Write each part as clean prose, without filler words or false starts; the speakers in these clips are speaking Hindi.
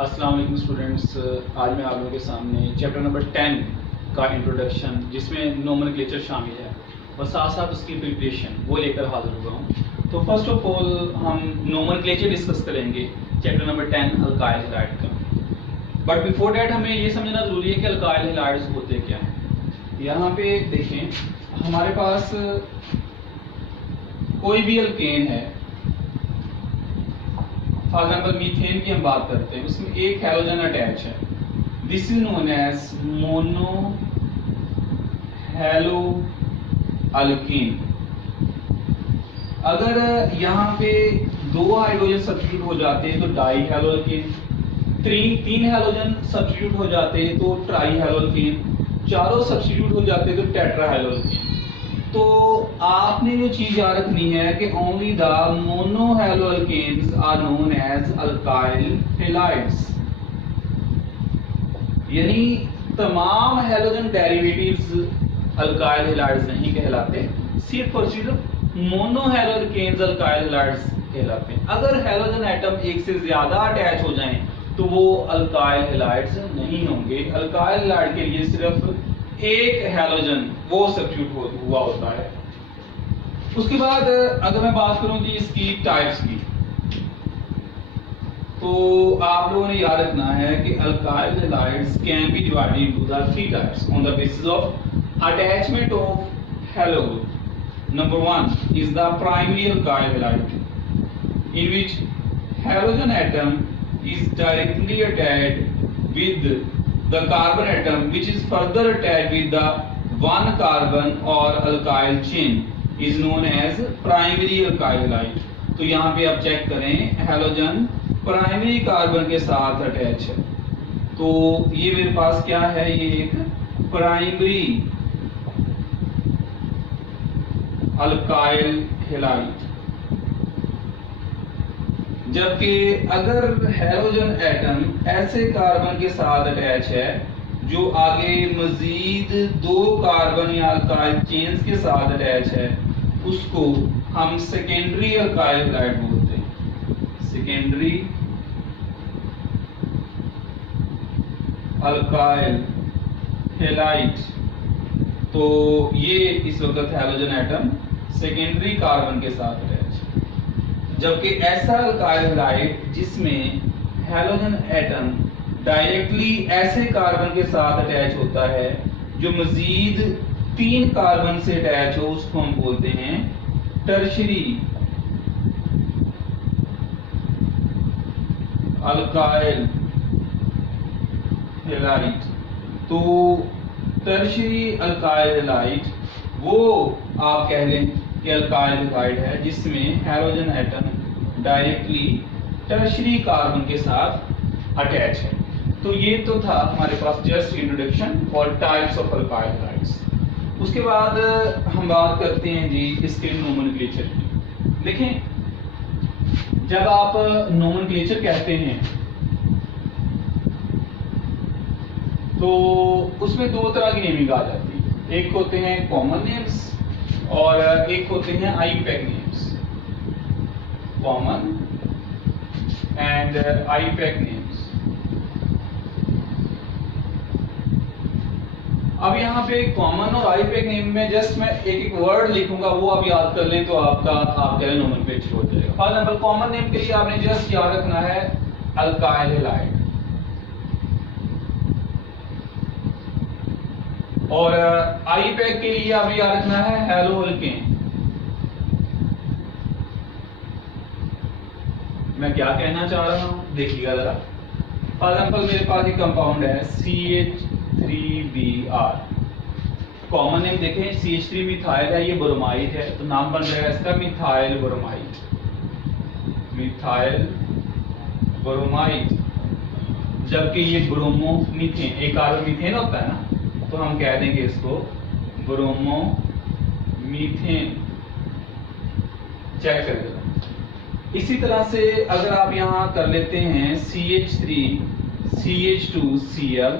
अस्सलाम वालेकुम स्टूडेंट्स। आज मैं आप लोगों के सामने चैप्टर नंबर 10 का इंट्रोडक्शन जिसमें नोमेनक्लेचर शामिल है और साथ साथ उसकी प्रिपरेशन वो लेकर हाजिर हुआ हूँ। तो फर्स्ट ऑफ ऑल हम नोमेनक्लेचर डिस्कस करेंगे चैप्टर नंबर 10 अल्काइल हैलाइड का। बट बिफोर डैट हमें ये समझना ज़रूरी है कि अल्काइल हैलाइड्स होते क्या हैं। यहाँ पे देखें, हमारे पास कोई भी अल्केन है, फॉर एग्जाम्पल मीथेन की हम बात करते हैं, उसमें एक हैलोजन अटैच है। This is known as mono halo alkene. अगर यहाँ पे दो हाइड्रोजन सब्स्टिट्यूट हो जाते हैं तो डाई हैलो अल्कीन, तीन हैलोजन सब्स्टिट्यूट हो जाते हैं तो ट्राई हैलो अल्कीन, चारों सब्स्टिट्यूट हो जाते हैं तो टेट्रा हैलो अल्कीन। तो आपने जो चीज याद रखनी है कि only the mono halo alkanes are known as alkyl halides, यानी तमाम हैलोजन डेरिवेटिव्स अल्काइल हैलाइड्स नहीं कहलाते, सिर्फ और सिर्फ mono halo alkanes alkyl halides कहलाते हैं। अगर हैलोजन एटम एक से ज्यादा अटैच हो जाएं तो वो अल्काइल हैलाइड्स नहीं होंगे। अल्काइल हैलाइड के लिए सिर्फ एक हैलोजन वो सब्स्टिट्यूट हुआ होता है। उसके बाद अगर मैं बात करूं जी इसकी टाइप्स की, तो आप लोगों ने याद रखना है कि alkyl halides can be divided into the three types on the basis of attachment of hello group. Number 1 is the primary alkyl halide in which halogen atom is directly attached with the carbon atom which is further attached with the one carbon or alkyl chain is known as primary alkyl halide। तो यहाँ पे आप चेक करें, हैलोजन प्राइमरी कार्बन के साथ अटैच है, तो ये मेरे पास क्या है, ये एक प्राइमरी अल्काइल हैलाइड। जबकि अगर हैलोजन एटम ऐसे कार्बन के साथ अटैच है जो आगे मजीद दो कार्बन या अल्काइल चेन्स के साथ अटैच है, उसको हम सेकेंडरी अल्काइल हैलाइड बोलते हैं। Secondary alkyl halide. तो ये इस वक्त हैलोजन एटम सेकेंडरी कार्बन के साथ अटैच है। जबकि ऐसा अल्काइल हैलाइड जिसमें हैलोजन एटम डायरेक्टली ऐसे कार्बन के साथ अटैच होता है जो मजीद तीन कार्बन से अटैच हो, उसको हम बोलते हैं टर्शरी अल्काइल हैलाइड। तो टर्शरी अल्काइल हैलाइड वो आप कह लें कि अल्काइल हैलाइड है जिसमें halogen atom directly tertiary carbon के साथ अटैच है। तो ये तो था हमारे पास just introduction for types of alkyl halides. उसके बाद हम बात करते हैं जी इसके नोमेनक्लेचर की। देखें, जब आप नोमेनक्लेचर कहते हैं तो उसमें दो तरह की नेमिंग आ जाती है। एक होते हैं कॉमन नेम्स और एक होते हैं IUPAC names, common and IUPAC names. अब यहाँ पे कॉमन और आईपैक नेम में जस्ट मैं एक एक वर्ड लिखूंगा, वो आप याद कर लें तो आपका नोमेनक्लेचर हो जाएगा। फॉर एग्जांपल कॉमन नेम के लिए आपने जस्ट याद रखना है अल्काइल हैलाइड, और आईपैक के लिए आप याद रखना है हैलो अल्केन। मैं क्या कहना चाह रहा हूं देखिएगा जरा। फॉर एग्जांपल मेरे पास एक कंपाउंड है CH3Br। कॉमन नेम देखें, CH3 मिथाइल है, ये ब्रोमाइड है, तो नाम बन जाएगा इसका मिथाइल ब्रोमाइड। Methyl bromide. जबकि ये ब्रोमो मीथेन, एक कार्बन मीथेन होता है ना, तो हम कह देंगे इसको ब्रोमो मीथेन। चेक कर देना। इसी तरह से अगर आप यहां कर लेते हैं CH3 CH2Cl,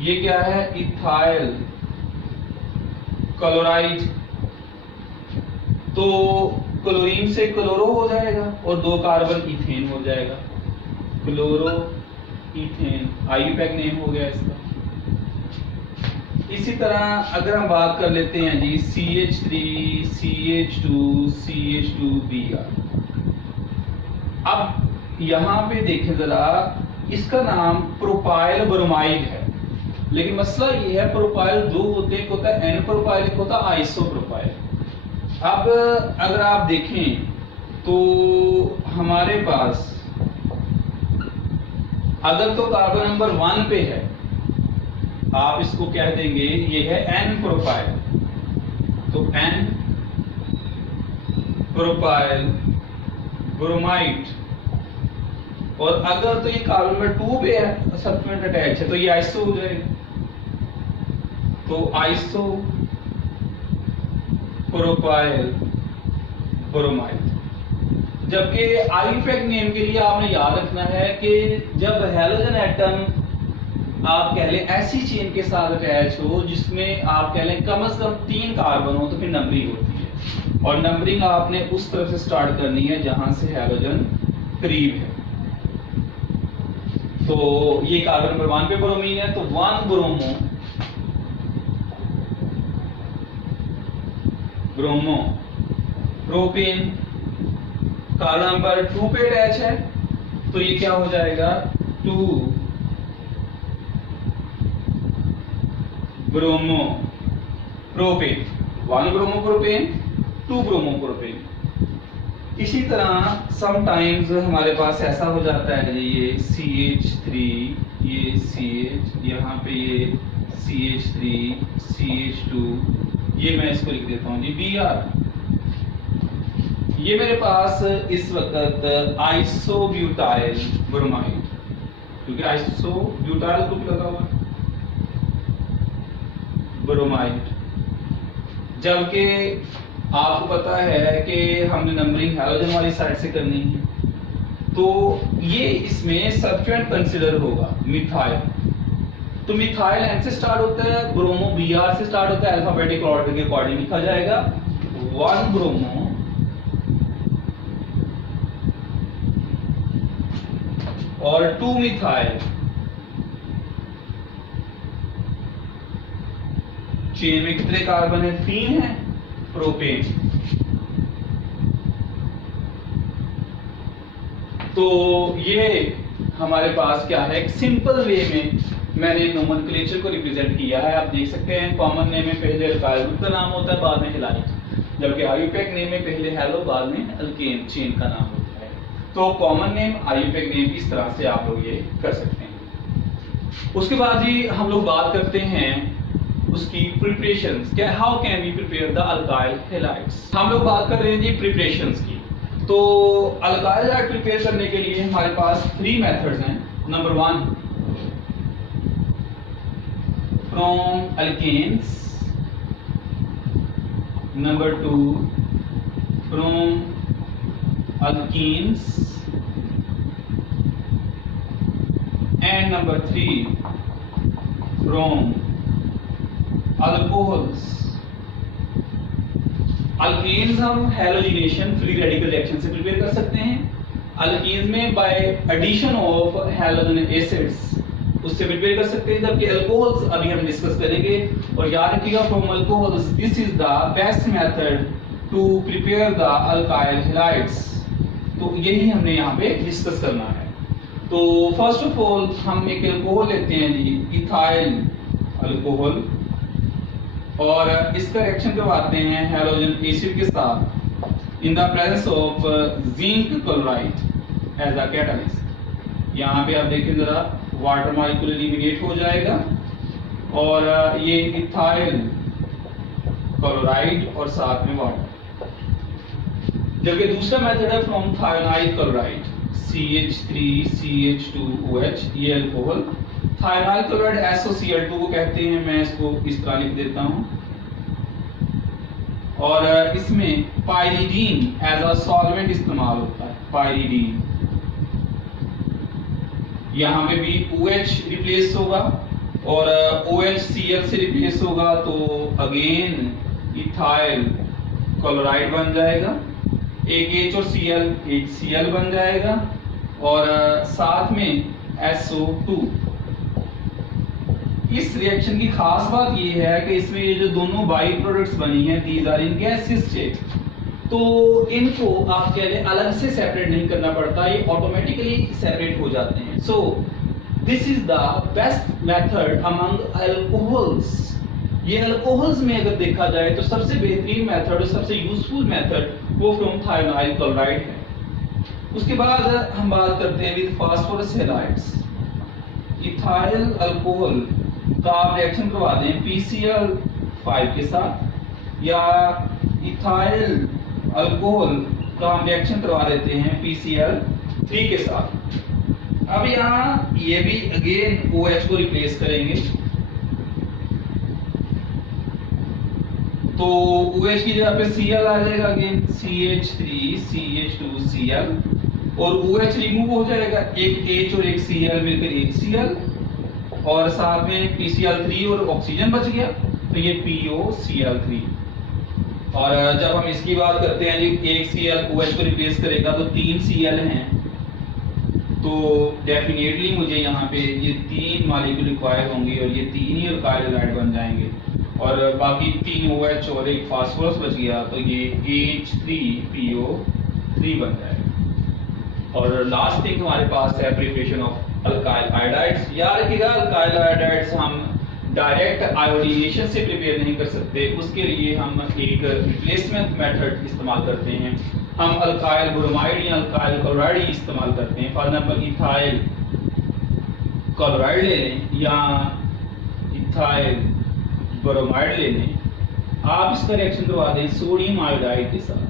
ये क्या है, इथाइल क्लोराइड। तो क्लोरीन से क्लोरो हो जाएगा और दो कार्बन इथेन हो जाएगा। क्लोरो इथेन, आईयूपैक नेम हो गया इसका। इसी तरह अगर हम बात कर लेते हैं जी CH3 CH2 CH2Br। अब यहाँ पे देखें जरा, इसका नाम प्रोपाइल ब्रोमाइड है, लेकिन मसला ये है प्रोपाइल दो होते हैं, एक होता है एन प्रोपाइल, एक होता है आइसोप्रोपाइल। अब अगर आप देखें तो हमारे पास अगर तो कार्बन नंबर 1 पे है, आप इसको कह देंगे ये है एन प्रोपाइल, तो एन प्रोपाइल ब्रोमाइड। और अगर तो ये कार्बन नंबर 2 पे है, सब्स्टिट्यूएंट अटैच है, तो ये आइसो हो जाएगा, तो आइसो प्रोपाइल ब्रोमाइड। जबकि आईयूपैक नेम के लिए आपने याद रखना है कि जब हैलोजन एटम आप कह लें ऐसी चेन के साथ अटैच हो जिसमें आप कह लें कम से कम 3 कार्बन हो, तो फिर नंबरिंग होती है, और नंबरिंग आपने उस तरफ से स्टार्ट करनी है जहां से हैलोजन करीब है। तो ये कार्बन नंबर 1 पे ब्रोमीन है, तो 1 ब्रोमो प्रोपेन। कार्बन नंबर 2 पे अटैच है, तो ये क्या हो जाएगा 2 bromo propane, 1 bromo propane 2 bromo propane. इसी तरह समटाइम्स हमारे पास ऐसा हो जाता है जी, ये CH3 ये CH, यहाँ पे ये CH3 CH2, ये मैं इसको लिख देता हूँ जी Br। ये मेरे पास इस वक्त आइसोब्यूटाइल ब्रोमाइड, क्योंकि आइसोब्यूटाइल ग्रुप लगा हुआ ब्रोमाइड। जबकि आपको पता है कि हमने नंबरिंग हैलोजन वाली साइड से करनी है, तो ये इसमें सब्स्टिट्यूएंट कंसीडर होगा मिथाइल। तो मिथाइल एन से स्टार्ट होता है, ब्रोमो Br से स्टार्ट होता है, अल्फाबेटिक ऑर्डर के अकॉर्डिंग लिखा जाएगा। 1 ब्रोमो और 2 मिथाइल, चेन में कितने कार्बन है 3 है, प्रोपेन। तो ये हमारे पास क्या है, एक सिंपल वे में मैंने नोमेनक्लेचर को रिप्रेजेंट किया है। आप देख सकते हैं कॉमन नेम में पहले अल्काइल ग्रुप का नाम होता है, बाद में हैलाइड, जबकि आईयूपैक नेम में पहले हैलो बाद में अल्केन चेन का नाम होता है। तो कॉमन नेम आईयूपैक नेम इस तरह से आप लोग ये कर सकते हैं। उसके बाद ही हम लोग बात करते हैं उसकी प्रिपरेशंस, क्या how can we prepare the alkyl halides. हम लोग बात कर रहे हैं जी प्रिपरेशंस की। तो अल्काइल हैलाइड प्रिपेयर करने के लिए हमारे पास 3 मेथड्स हैं। Number 1 from alkanes, number 2 from alkenes, and number 3 from alcohols. Alkanes हम हैलोजिनेशन फ्री रेडिकल रिएक्शन से प्रिपेयर कर सकते हैं। अल्कीन्स में by addition of halogen acids उससे प्रिपेयर कर सकते हैं, जबकि अल्कोहल्स अभी हम डिस्कस करेंगे। और याद रखिएगा from alcohols this is the best method to prepare the alkyl halides. तो यही हमने यहाँ पे डिस्कस करना है। तो फर्स्ट ऑफ ऑल हम एक अल्कोहल लेते हैं जी, इथाइल अल्कोहल, और इसका रिएक्शन करवाते हैं हैलोजन एसिड के साथ in the presence of zinc chloride as a catalyst. यहाँ पे आप देखें जरा, वाटर मॉलिक्यूल एलिमिनेट हो जाएगा और ये इथाइल क्लोराइड और साथ में वाटर। जबकि दूसरा मेथड है from thionyl chloride CH3 CH2OH, ये अल्कोहल। थायोनाइल क्लोराइड SOCl2 को कहते हैं, मैं इसको इस तरह लिख देता हूं। और इसमें पाइरीडीन एज अ सॉल्वेंट इस्तेमाल होता है, पाइरीडीन। यहाँ पे भी OH रिप्लेस होगा और OHCl से रिप्लेस होगा, तो अगेन इथाइल क्लोराइड बन जाएगा। एक H और Cl, एक Cl बन जाएगा और साथ में SO2। इस रिएक्शन की खास बात ये है कि इसमें ये जो दोनों बाई प्रोडक्ट्स बनी हैं these are in gaseous state, तो इनको आप कह लें अलग से सेपरेट नहीं करना पड़ता, ये ऑटोमेटिकली सेपरेट हो जाते हैं। So this is the best method among alcohols. ये अल्कोहल्स में अगर देखा जाए तो सबसे बेहतरीन मेथड और सबसे यूजफुल मेथड वो फ्रॉम थायोनाइल क्लोराइड है। उसके बाद हम बात करते हैं with phosphorus halides. Ethyl alcohol का आप रिएक्शन करवा दें PCl5 के साथ, या इथाइल अल्कोहल का हम रिएक्शन करवा देते हैं PCl3 के साथ। अब यहाँ ये भी अगेन OH को रिप्लेस करेंगे, तो OH की जगह पे Cl आ जाएगा, अगेन CH3CH2Cl, और OH रिमूव हो जाएगा, एक H और एक Cl मिलकर एक Cl, और साथ में PCl3 और ऑक्सीजन बच गया, तो ये POCl3। और जब हम इसकी बात करते हैं जी, एक Cl OH को रिप्लेस करेगा तो 3 Cl हैं, तो डेफिनेटली मुझे यहाँ पे ये 3 मॉलिक्यूल रिक्वायर होंगे और ये 3 ही अल्काइल हैलाइड बन जाएंगे, और बाकी 3 OH और एक फास्फोरस बच गया, तो ये H3PO3 बन जाएगा। और लास्ट थिंग हमारे पास है प्रिपरेशन ऑफ अल्काइल आयोडाइड्स। याद रखिएगा अल्काइल आयोडाइड्स हम डायरेक्ट आयोडीनेशन से प्रिपेयर नहीं कर सकते, उसके लिए हम एक रिप्लेसमेंट मेथड इस्तेमाल करते हैं। हम अल्काइल ब्रोमाइड या अल्काइल क्लोराइड इस्तेमाल करते हैं। फॉर एग्जाम्पल इथाइल क्लोराइड ले लें या इथाइल ब्रोमाइड ले लें, आप इसका रिएक्शन करवा दें सोडियम आयोडाइड के साथ।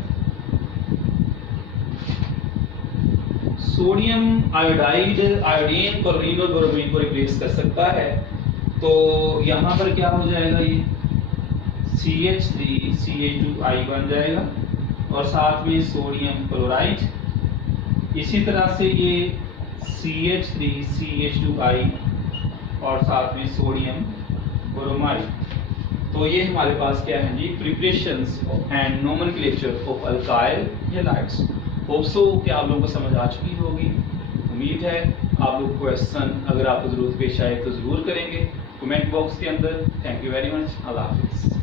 सोडियम आयोडाइड आयोडीन, क्लोरीन और ब्रोमीन को रिप्लेस कर सकता है, तो यहाँ पर क्या हो जाएगा, ये CH3CH2I बन जाएगा और साथ में सोडियम क्लोराइड। इसी तरह से ये CH3CH2I और साथ में सोडियम ब्रोमाइड। तो ये हमारे पास क्या है जी, preparations and nomenclature of alkyl halides. Hope so कि आप लोगों को समझ आ चुकी होगी। उम्मीद है आप लोग क्वेश्चन अगर आपको जरूरत पेश आए तो जरूर करेंगे कमेंट बॉक्स के अंदर। Thank you very much. अल्लाह हाफिज़।